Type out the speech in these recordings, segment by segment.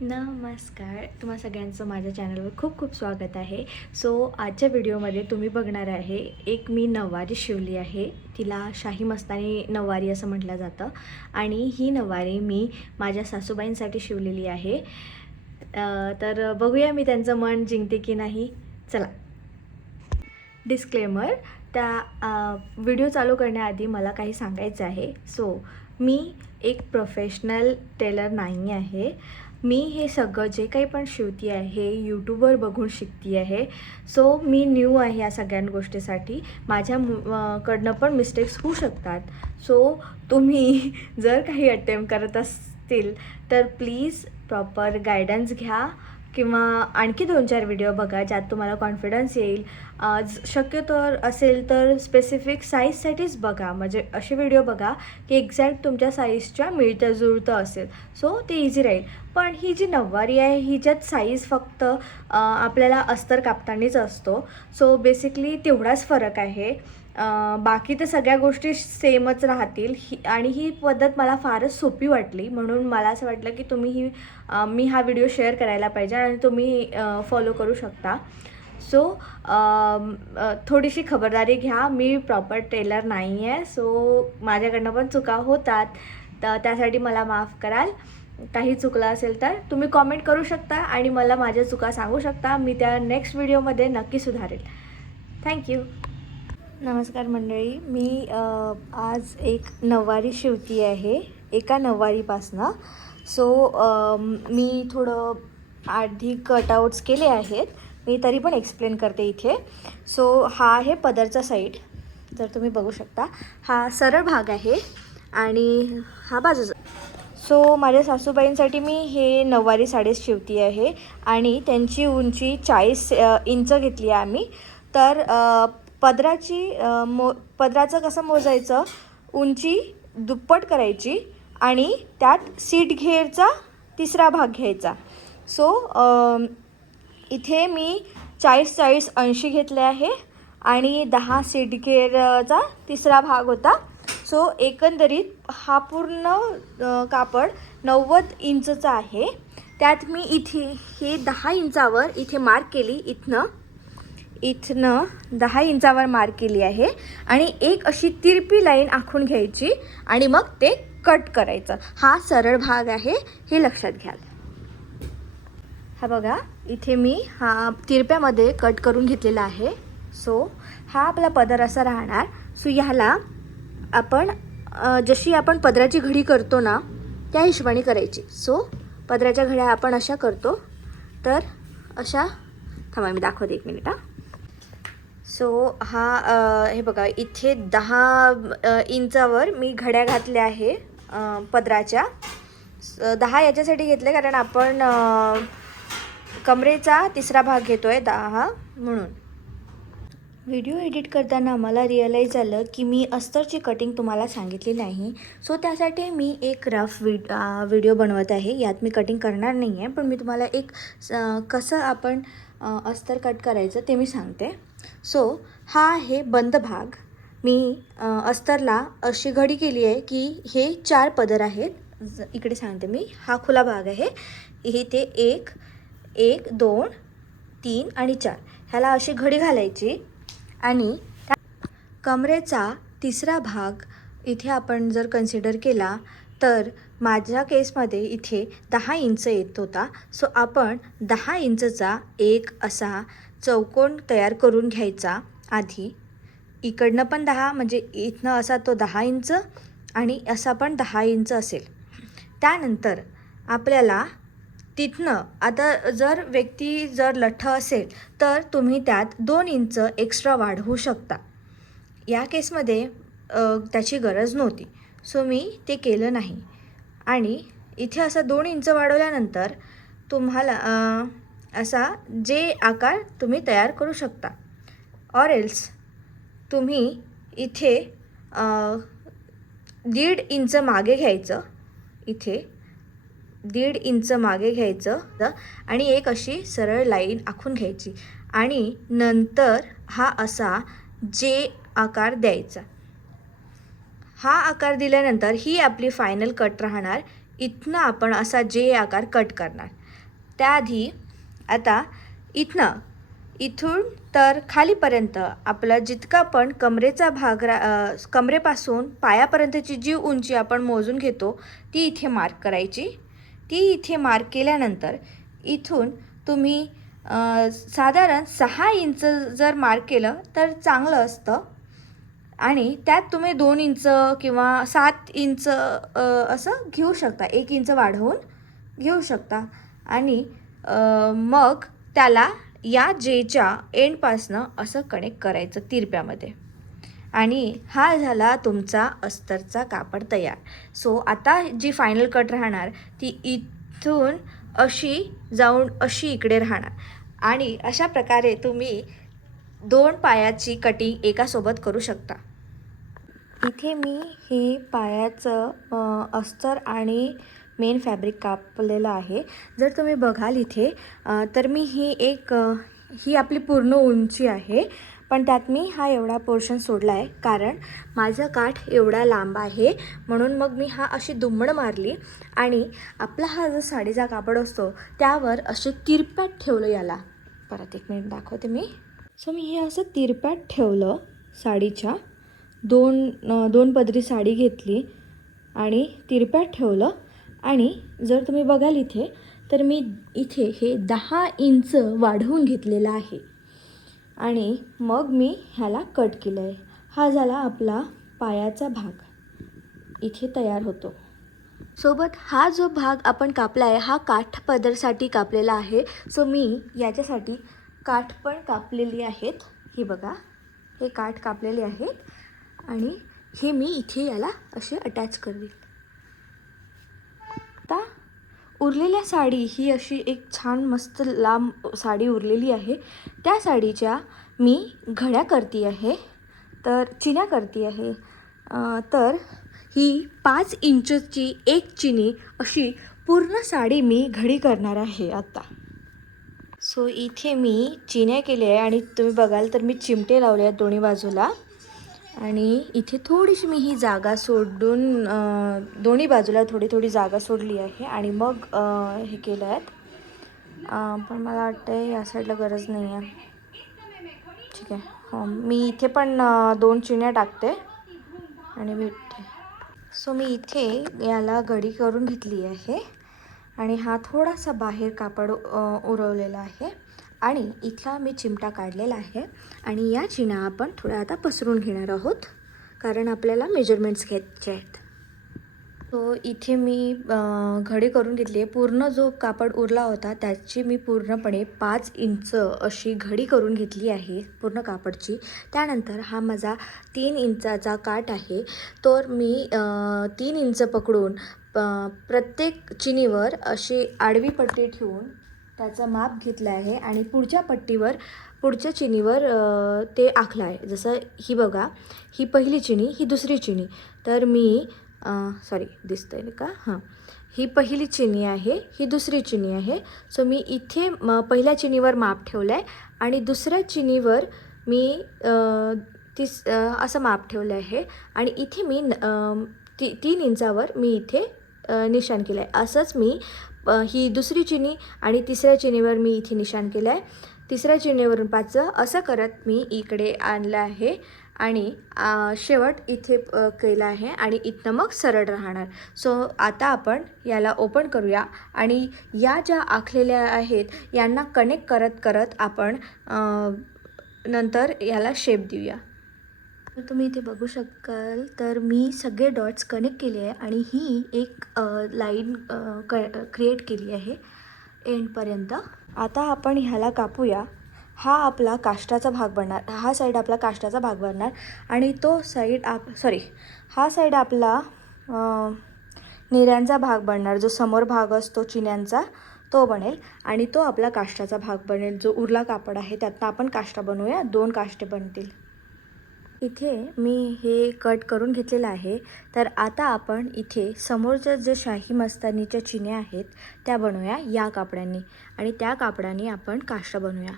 नमस्कार. तुम्हा सगळ्यांचं माझ्या चॅनलवर खूप खूप स्वागत आहे. सो आजच्या व्हिडिओमध्ये तुम्ही बघणार आहे एक मी नऊवारी शिवली आहे. तिला शाही मस्तानी नऊवारी असं म्हटलं जातं. आणि ही नऊवारी मी माझ्या सासूबाईंसाठी शिवलेली आहे. तर बघूया मी त्यांचं मन जिंकते की नाही. चला. डिस्क्लेमर त्या व्हिडिओ चालू करण्याआधी मला काही सांगायचं आहे. सो मी एक प्रोफेशनल टेलर नाही आहे. मी हे सगळं जे काही पण शिवती आहे हे यूट्यूबवर बघून शिकती आहे. सो मी न्यू आहे या सगळ्या गोष्टीसाठी. माझ्या कडनं पण मिस्टेक्स होऊ शकतात. सो तुम्ही जर काही अटेम्प्ट करत असतील तर प्लीज प्रॉपर गायडन्स घ्या. किंवा आणखी दोन चार व्हिडिओ बघा ज्यात तुम्हाला कॉन्फिडन्स येईल. अ, शक्यतो असेल तर स्पेसिफिक साईजसाठीच बघा. म्हणजे असे व्हिडिओ बघा की एक्झॅक्ट तुमच्या साईजच्या मिळतं जुळतं असेल. सो ते इझी राहील. पण ही जी नऊवारी आहे ही ज्यात साईज फक्त आपल्याला अस्तर कापतानीच असतो. सो बेसिकली तेवढाच फरक आहे. बाकी तर सगळ्या गोष्टी सेमच राहतील. ही आणि ही पद्धत मला फारच सोपी वाटली. म्हणून मला असं वाटलं की तुम्ही ही मी हा व्हिडिओ शेअर करायला पाहिजे आणि तुम्ही फॉलो करू शकता. सो थोडीशी खबरदारी घ्या. मी प्रॉपर टेलर नाही आहे सो माझ्याकडनं पण चुका होतात. तर त्यासाठी मला माफ कराल. काही चुकलं असेल तर तुम्ही कॉमेंट करू शकता आणि मला माझ्या चुका सांगू शकता. मी त्या नेक्स्ट व्हिडिओमध्ये नक्की सुधारेल. थँक्यू नमस्कार मंडळी मी आज एक नऊवारी शिवती आहे एका नऊवारीपासनं. सो मी थोडं आधी कटआउट्स केले आहेत मी तरी पण एक्सप्लेन करते इथे. सो हा आहे पदरचा साईड जर तुम्ही बघू शकता हा सरळ भाग आहे आणि हा बाजूचा. सो माझ्या सासूबाईंसाठी मी हे नऊवारी साडीच शिवती आहे आणि त्यांची उंची चाळीस इंच घेतली आहे आम्ही. तर पदराची मो पदराचं कसं मोजायचं? उंची दुप्पट करायची आणि त्यात सीट घेरचा तिसरा भाग घ्यायचा. सो इथे मी चाळीस चाळीस ऐंशी घेतले आहे आणि दहा सीट घेरचा तिसरा भाग होता. सो एकंदरीत हा पूर्ण कापड नव्वद इंचचा आहे. त्यात मी इथे हे दहा इंचावर इथे मार्क केली इथनं. इथनं दहा इंचावर मार्क केली आहे आणि एक अशी तिरपी लाईन आखून घ्यायची आणि मग ते कट करायचं. हा सरळ भाग आहे हे लक्षात घ्याल हा बघा इथे मी हा तिरप्यामध्ये कट करून घेतलेला आहे. सो हा आपला पदर असा राहणार. सो ह्याला आपण जशी आपण पदराची घडी करतो ना त्या हिशोबाने करायची. सो पदराच्या घड्या आपण अशा करतो. तर अशा थांबा मी दाखवते एक मिनिट हां. सो हा हे बघा इथे दहा इंचावर मी घड्या घातल्या आहे पदराच्या. दहा याच्यासाठी घेतले कारण आपण कमरेचा तिसरा भाग घेतो आहे दहा म्हणून. व्हिडिओ एडिट करताना मला रिअलाईज झालं की मी अस्तरची कटिंग तुम्हाला सांगितली नाही. सो त्यासाठी मी एक रफ विड व्हिडिओ बनवत आहे. यात मी कटिंग करणार नाही आहे पण मी तुम्हाला एक कसं आपण अस्तर कट करायचं ते मी सांगते. सो हा आहे बंद भाग. मी अस्तरला अशी घडी केली आहे की हे चार पदर आहेत. इकडे सांगते मी. हा खुला भाग आहे. इथे एक एक दोन तीन आणि चार. ह्याला अशी घडी घालायची आणि कमरेचा तिसरा भाग इथे आपण जर कन्सिडर केला तर माझ्या केसमध्ये इथे दहा इंच येत होता. सो आपण दहा इंचचा एक असा चौकोन तयार करून घ्यायचा आधी. इकडनं पण दहा म्हणजे इथनं असा तो दहा इंच आणि असा पण दहा इंच असेल. त्यानंतर आपल्याला तिथनं आता जर व्यक्ती जर लठ्ठ असेल तर तुम्ही त्यात दोन इंच एक्स्ट्रा वाढवू शकता. या केसमध्ये त्याची गरज नव्हती. सो मी ते केलं नाही. आणि इथे असा दोन इंच वाढवल्यानंतर तुम्हाला असा जे आकार तुम्ही तयार करू शकता. ऑर एल्स तुम्ही इथे दीड इंच मागे घ्यायचं इथे दीड इंच मागे घ्यायचं आणि एक अशी सरळ लाईन आखून घ्यायची. आणि नंतर हा असा जे आकार द्यायचा. हा आकार दिल्यानंतर ही आपली फायनल कट राहणार. इथनं आपण असा जे आकार कट करणार. त्याआधी आता इथनं इथून तर खालीपर्यंत आपला जितका पण कमरेचा भाग रा कमरेपासून पायापर्यंतची जी उंची आपण मोजून घेतो ती इथे मार्क करायची. ती इथे मार्क केल्यानंतर इथून तुम्ही साधारण सहा इंच जर मार्क केलं तर चांगलं असतं. आणि त्यात तुम्ही दोन इंच किंवा सात इंच असं घेऊ शकता. एक इंच वाढवून घेऊ शकता. आणि मग त्याला या जेच्या एंडपासनं असं कनेक्ट करायचं तिरप्यामध्ये. आणि हा झाला तुमचा अस्तरचा कापड तयार. सो आता जी फायनल कट राहणार ती इथून अशी जाऊन अशी इकडे राहणार. आणि अशा प्रकारे तुम्ही दोन पायाची कटिंग एकासोबत करू शकता. इथे मी हे पायाचं अस्तर आणि मेन फॅब्रिक कापलेलं आहे. जर तुम्ही बघाल इथे तर मी ही एक ही आपली पूर्ण उंची आहे. पण त्यात मी हा एवढा पोर्शन सोडला आहे कारण माझा काठ एवढा लांब आहे. म्हणून मग मी हा अशी दुमण मारली आणि आपला हा जो साडीचा कापड असतो त्यावर असे तिरप्यात ठेवलं याला. परत एक मिनिट दाखवते मी. सो मी हे असं तिरप्यात ठेवलं साडीच्या. दोन दोन पदरी साडी घेतली आणि तिरप्यात ठेवलं. आणि जर तुम्ही बघाल इथे तर मी इथे हे दहा इंच वाढवून घेतलेलं आहे. आणि मग मी ह्याला कट केलं आहे हा झाला आपला पायाचा भाग. इथे तयार होतो. सोबत हा जो भाग आपण कापला आहे हा काठ पदरसाठी कापलेला आहे. सो मी याच्यासाठी काठ पण कापलेली आहेत. ही बघा. हे काठ कापलेले आहेत. आणि हे मी इथे याला असे अटॅच करेल आता उरलेल्या साडी ही अशी एक छान मस्त लांब साडी उरलेली आहे. त्या साडीच्या मी घड्या करती आहे. तर चिन्या करती आहे. तर ही पाच इंचची एक चिनी अशी पूर्ण साडी मी घडी करणार आहे आता. सो इथे मी चिन्या केल्या आहे आणि तुम्ही बघाल तर मी चिमटे लावले आहेत दोन्ही बाजूला. आणि इथे थोडीशी मी ही जागा सोडून दोन्ही बाजूला थोडी थोडी जागा सोडली आहे. आणि मग हे केलं आहेत पण मला वाटतं या साईडला गरज नाही आहे ठीक आहे. हो मी इथे पण दोन चिन्या टाकते आणि भेटते. सो मी इथे याला घडी करून घेतली आहे. आणि हा थोडासा बाहेर कापड उरवलेला आहे. आणि इथला मी चिमटा काढलेला आहे आणि या चिना आपण थोड्या आता पसरून घेणार आहोत कारण आपल्याला मेजरमेंट्स घ्यायचे आहेत. सो इथे मी घडी करून घेतली आहे. पूर्ण जो कापड उरला होता त्याची मी पूर्णपणे पाच इंच अशी घडी करून घेतली आहे पूर्ण कापडची. त्यानंतर हा माझा तीन इंचाचा काठ आहे. तर मी तीन इंच पकडून प्रत्येक चिनीवर अशी आडवी पट्टी ठेवून त्याचा माप घेतलं आहे आणि पुढच्या पट्टीवर पुढच्या चिनीवर ते आखलं आहे. जसं ही बघा ही पहिली चिनी ही दुसरी चिनी. तर मी सॉरी दिसतं आहे का? हां. ही पहिली चिनी आहे ही दुसरी चिनी आहे. सो मी इथे म पहिल्या चिनीवर माप ठेवलं आहे आणि दुसऱ्या चिनीवर मी तीस असं माप ठेवलं आहे आणि इथे मी न- ती तीन इंचावर मी इथे निशाण केलं आहे असंच मी ही दुसरी चिनी आणि तिसऱ्या चिनीवर मी इथे निशाण केलं आहे तिसऱ्या चिनीवरून पाचचं असं करत मी इकडे आणलं आहे आणि शेवट इथे केला केलं आहे आणि इथनं मग सरळ राहणार. सो आता आपण याला ओपन करूया आणि या ज्या आखलेल्या आहेत यांना कनेक्ट करत करत आपण नंतर याला शेप देऊया. तुम्ही इथे बघू शकाल तर मी सगळे डॉट्स कनेक्ट केले आहे आणि ही एक लाईन क क्रिएट केली आहे एंडपर्यंत आता आपण ह्याला कापूया. हा आपला काष्टाचा भाग बनणार हा साईड आपला काष्टाचा भाग बनणार आणि तो साईड आप सॉरी हा साईड आपला निऱ्यांचा भाग बनणार जो समोर भाग असतो चिन्यांचा तो बनेल आणि तो आपला काष्टाचा भाग बनेल जो उरला कापड आहे त्यातनं आपण काष्टा बनवूया दोन काष्टे बनतील. इथे मी हे कट करून घेतलेलं आहे. तर आता आपण इथे समोरच्या जे शाही मस्तानीच्या चिन्या आहेत त्या बनवूया या कापडांनी आणि त्या कापडाने आपण काष्टा बनवूया.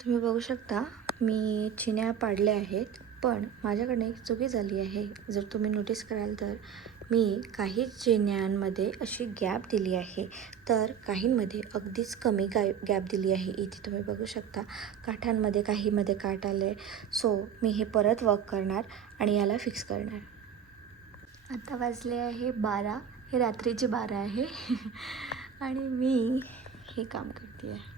तुम्ही बघू शकता मी चिन्या पाडल्या आहेत पण माझ्याकडनं एक चुकी झाली आहे. जर तुम्ही नोटीस कराल तर मी काही चेन्यांमध्ये अशी गॅप दिली आहे तर काहींमध्ये अगदीच कमी गा गॅप दिली आहे. इथे तुम्ही बघू शकता काठांमध्ये काहीमध्ये काठ आले. सो मी हे परत वर्क करणार आणि याला फिक्स करणार. आता वाजले आहे बारा. हे रात्रीचे बारा आहे. आणि मी हे काम करते आहे.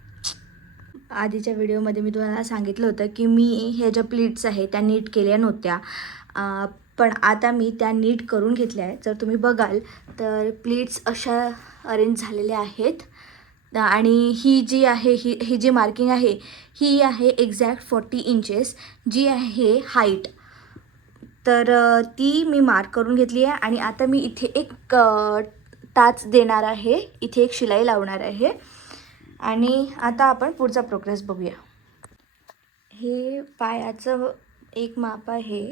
आधीच्या व्हिडिओमध्ये मी तुम्हाला सांगितलं होतं की मी ह्या ज्या प्लीट्स आहेत त्या नीट केल्या नव्हत्या. पण आता मी त्या नीट करून घेतल्या आहेत. जर तुम्ही बघाल तर प्लेट्स अशा अरेंज झालेल्या आहेत. आणि ही जी आहे ही ही जी मार्किंग आहे ही आहे एक्झॅक्ट फोर्टी इंचेस जी आहे हाईट तर ती मी मार्क करून घेतली आहे आणि आता मी इथे एक टाच देणार आहे. इथे एक शिलाई लावणार आहे. आणि आता आपण पुढचा प्रोग्रेस बघूया. हे पायाचं एक माप आहे.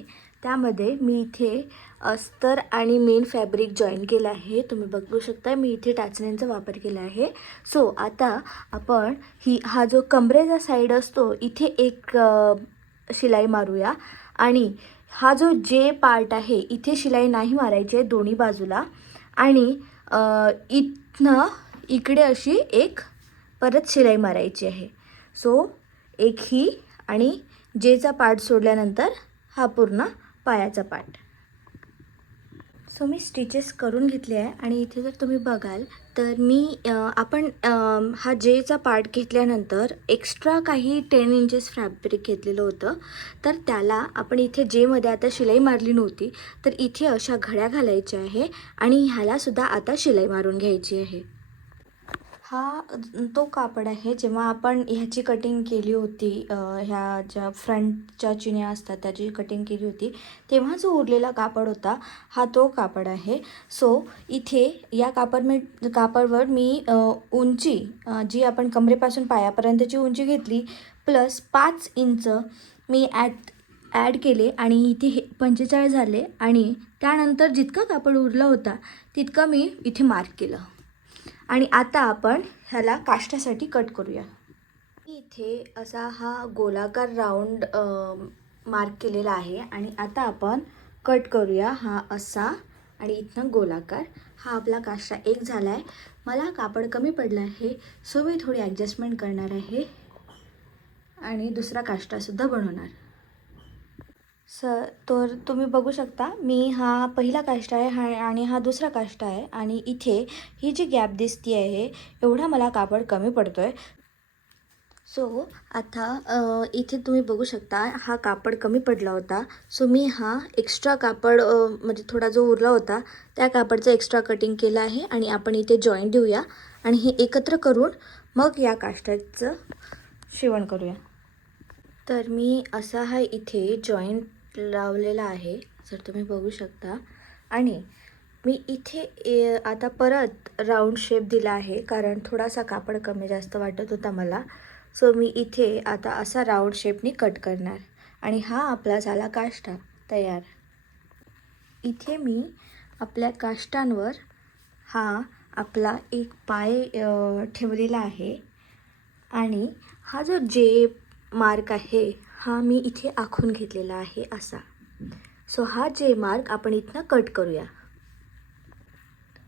त्यामध्ये मी इथे अस्तर आणि मेन फॅब्रिक जॉईन केलं आहे. तुम्ही बघू शकता मी इथे टाचण्यांचा वापर केला आहे. सो आता आपण ही हा जो कमरेचा साईड असतो इथे एक शिलाई मारूया. आणि हा जो जे पार्ट आहे इथे शिलाई नाही मारायची आहे दोन्ही बाजूला. आणि इथनं इकडे अशी एक परत शिलाई मारायची आहे. सो एक ही आणि जेचा पार्ट सोडल्यानंतर हा पूर्ण पायाचा पार्ट सो मी स्टिचेस करून घेतले आहे आणि इथे जर तुम्ही बघाल तर मी आपण हा जेचा पार्ट घेतल्यानंतर एक्स्ट्रा काही टेन इंचेस फॅब्रिक घेतलेलं होतं. तर त्याला आपण इथे जेमध्ये आता शिलाई मारली नव्हती तर इथे अशा घड्या घालायच्या आहे आणि ह्यालासुद्धा आता शिलाई मारून घ्यायची आहे. हा तो कापड आहे. जेव्हा आपण ह्याची कटिंग केली होती ह्या ज्या फ्रंटच्या चिन्या असतात त्याची कटिंग केली होती तेव्हा जो उरलेला कापड होता हा तो कापड आहे. सो इथे या कापड मी कापडवर मी उंची जी आपण कमरेपासून पायापर्यंतची उंची घेतली प्लस पाच इंच मी ॲड ॲड केले आणि इथे हे पंचेचाळीस झाले आणि त्यानंतर जितका कापड उरला होता तितकं मी इथे मार्क केलं. आणि आता आपण ह्याला काष्टासाठी कट करूया. इथे असा हा गोलाकार राऊंड मार्क केलेला आहे आणि आता आपण कट करूया हा असा आणि इथनं गोलाकार. हा आपला काष्टा एक झाला आहे मला कापड कमी पडलं आहे सो मी थोडी ॲडजस्टमेंट करणार आहे. आणि दुसरा काष्टासुद्धा बनवणार. स तर तुम्ही बघू शकता मी हा पहिला काष्ट आहे हा आणि हा दुसरा काष्ट आहे. आणि इथे ही जी गॅप दिसती आहे एवढा मला कापड कमी पडतो आहे सो आता इथे तुम्ही बघू शकता हा कापड कमी पडला होता. सो मी हा एक्स्ट्रा कापड म्हणजे थोडा जो उरला होता त्या कापडचं एक्स्ट्रा कटिंग केलं आहे आणि आपण इथे जॉईंट देऊया. आणि हे एकत्र करून मग या काष्टाचं शिवण करूया. तर मी असा हा इथे जॉईंट लावलेला आहे जर तुम्ही बघू शकता. आणि मी इथे ए, आता परत राऊंड शेप दिला आहे कारण थोडासा कापड कमी जास्त वाटत होता मला. सो मी इथे आता असा राऊंड शेपनी कट करणार. आणि हा आपला झाला काष्टा तयार. इथे मी आपल्या काष्टांवर हा आपला एक पाय ठेवलेला आहे. आणि हा जो जे मार्क आहे हा मी इथे आखून घेतलेला आहे असा. सो हा जे मार्क आपण इथनं कट करूया.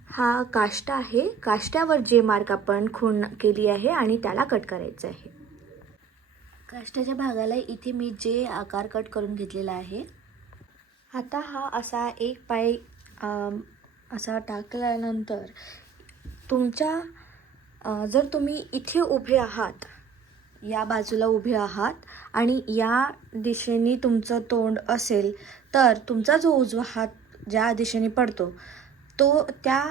हा काष्टा आहे. काष्ट्यावर जे मार्क आपण खूण केली आहे आणि त्याला कट करायचं आहे. काष्टाच्या भागाला इथे मी जे आकार कट करून घेतलेला आहे आता हा असा एक पाय असा टाकल्यानंतर तुमच्या जर तुम्ही इथे उभे आहात या बाजूला उभे आहात आणि या दिशेने तुमचं तोंड असेल तर तुमचा जो उजवा हात ज्या दिशेने पडतो तो त्या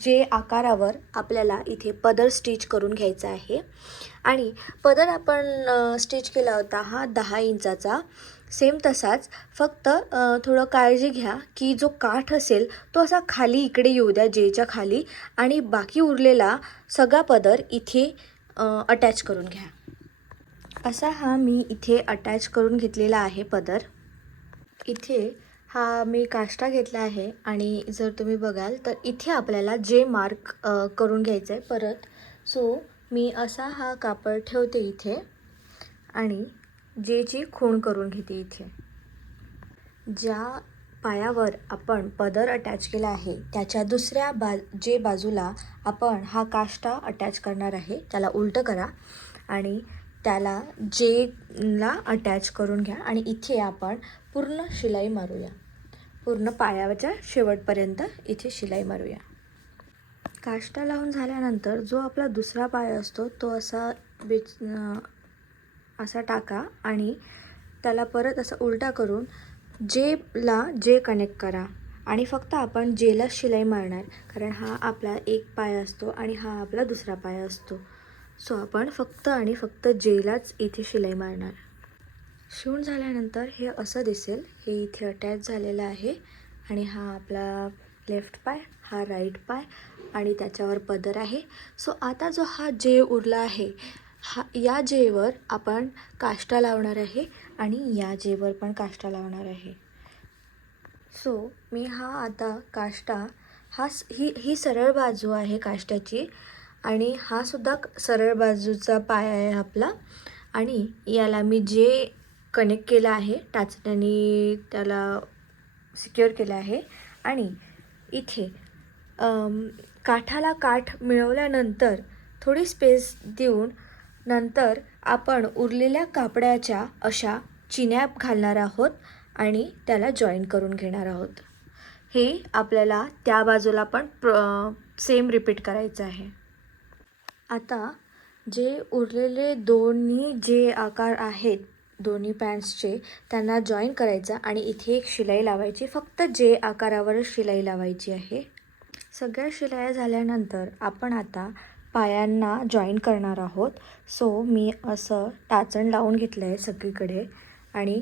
जे आकारावर आपल्याला इथे पदर स्टिच करून घ्यायचा आहे. आणि पदर आपण स्टिच केला होता हा दहा इंचाचा. सेम तसाच फक्त थोडं काळजी घ्या की जो काठ असेल तो असा खाली इकडे येऊ द्या जेच्या खाली. आणि बाकी उरलेला सगळा पदर इथे अटॅच करून घ्या. असा हा मी इथे अटॅच करून घेतलेला आहे पदर. इथे हा मी काष्टा घेतला आहे आणि जर तुम्ही बघाल तर इथे आपल्याला जे मार्क करून घ्यायचं आहे परत सो मी असा हा कापड ठेवते इथे आणि जेची खूण करून घेते इथे. ज्या पायावर आपण पदर अटॅच केला आहे त्याच्या दुसऱ्या बा जे बाजूला आपण हा काष्टा अटॅच करणार आहे त्याला उलटं करा आणि त्याला जेला अटॅच करून घ्या आणि इथे आपण पूर्ण शिलाई मारूया. पूर्ण पायाच्या शेवटपर्यंत इथे शिलाई मारूया. काष्टा लावून झाल्यानंतर जो आपला दुसरा पाय असतो तो असा बिच असा टाका आणि त्याला परत असा उलटा करून जेला जे कनेक्ट करा. आणि फक्त आपण जेला शिलाई मारणार कारण हा आपला एक पाय असतो आणि हा आपला दुसरा पाय असतो. सो आपण फक्त आणि फक्त जेलाच इथे शिलाई मारणार. शिवून झाल्यानंतर हे असं दिसेल हे इथे अटॅच झालेलं आहे आणि हा आपला लेफ्ट पाय हा राईट पाय आणि त्याच्यावर पदर आहे. सो आता जो हा जे उरला आहे हा या जेवर आपण काष्टा लावणार आहे आणि या जेवर पण काष्टा लावणार आहे. सो मी हा आता काष्टा हा स- ही ही सरळ बाजू आहे काष्ट्याची आणि हा सुद्धा सरळ बाजूचा पाय आहे आपला. आणि याला मी जे कनेक्ट केलं आहे टाचण्याने त्याला सिक्युअर केलं आहे. आणि इथे काठाला काठ मिळवल्यानंतर थोडी स्पेस देऊन नंतर आपण उरलेल्या कापडाच्या अशा चिन्या घालणार आहोत आणि त्याला जॉईन करून घेणार आहोत. हे आपल्याला त्या बाजूला पण प्र सेम रिपीट करायचं आहे. आता जे उरलेले दोन्ही जे आकार आहेत दोन्ही पॅन्ट्सचे त्यांना जॉईन करायचा आणि इथे एक शिलाई लावायची. फक्त जे आकारावरच शिलाई लावायची आहे. सगळ्या शिलाया झाल्यानंतर आपण आता पायांना जॉईन करणार आहोत. सो मी असं टाचण लावून घेतलं आहे सगळीकडे आणि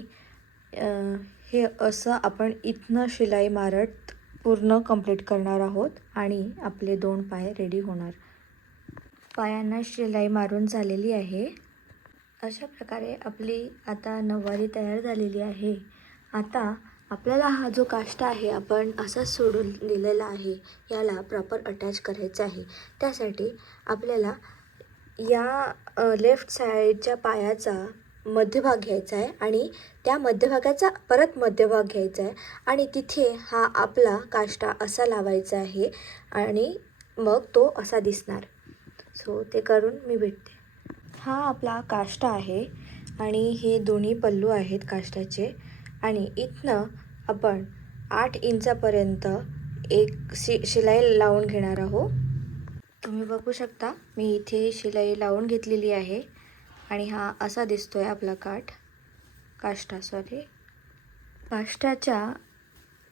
हे असं आपण इथनं शिलाई मारत पूर्ण कंप्लीट करणार आहोत आणि आपले दोन पाय रेडी होणार. पायांना शिलाई मारून झालेली आहे. अशा प्रकारे आपली आता नऊवारी तयार झालेली आहे. आता आपल्याला हा जो काष्टा आहे आपण असा सोडून दिलेला आहे याला प्रॉपर अटॅच करायचा आहे. त्यासाठी आपल्याला या लेफ्ट साईडच्या पायाचा मध्यभाग घ्यायचा आहे आणि त्या मध्यभागाचा परत मध्यभाग घ्यायचा आहे आणि तिथे हा आपला काष्टा असा लावायचा आहे आणि मग तो असा दिसणार. सो ते करून मी भेटते. हा आपला काष्टा आहे आणि हे दोन्ही पल्लू आहेत काष्टाचे. आणि इथनं आपण आठ इंचापर्यंत एक शि शिलाई लावून घेणार आहो तुम्ही बघू शकता मी इथे शिलाई लावून घेतलेली आहे. आणि हा असा दिसतो आहे आपला काठ. काष्टा सॉरी काष्टाच्या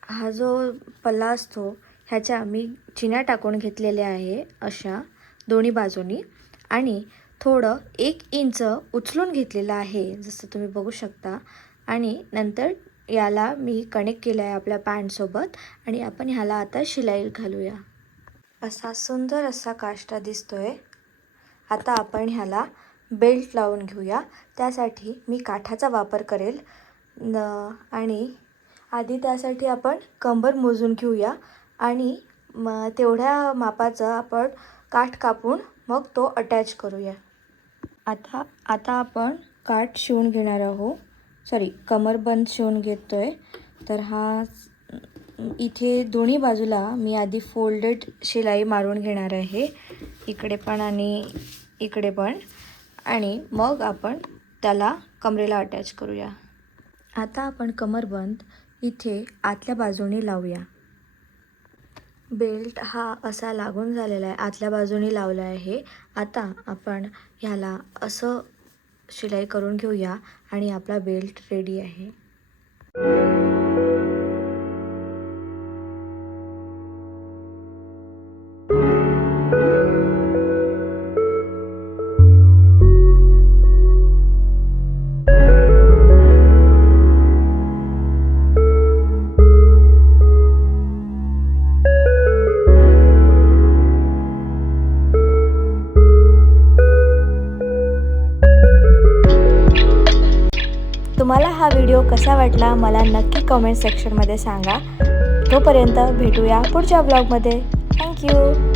हा जो पल्ला असतो ह्याच्या मी चिन्या टाकून घेतलेल्या आहे अशा. दोन्ही बाजूनी. आणि थोडं एक इंच उचलून घेतलेलं आहे जसं तुम्ही बघू शकता. आणि नंतर याला मी कनेक्ट केलं आहे आपल्या पॅन्टसोबत आणि आपण ह्याला आता शिलाई घालूया. असा सुंदर असा काष्टा दिसतोय. आता आपण ह्याला बेल्ट लावून घेऊया. त्यासाठी मी काठाचा वापर करेल. न आणि आधी त्यासाठी आपण कंबर मोजून घेऊया. आणि म तेवढ्या मापाचं आपण काठ कापून मग तो अटॅच करूया. आता आता आपण काठ शिवून घेणार आहोत. सॉरी कमरबंद शिवून घेतो आहे तर हा इथे दोन्ही बाजूला मी आधी फोल्डेड शिलाई मारून घेणार आहे. इकडे पण आणि इकडे पण. आणि मग आपण त्याला कमरेला अटॅच करूया. आता आपण कमरबंद इथे आतल्या बाजूने लावूया. बेल्ट हा असा लागून झालेला आहे. आतल्या बाजूने लावला आहे आता आपण ह्याला असं शिलाई करून घेऊया आणि आपला बेल्ट रेडी आहे. वाटला मला नक्की कमेंट सेक्शनमध्ये सांगा. तोपर्यंत भेटूया पुढच्या ब्लॉगमध्ये थँक्यू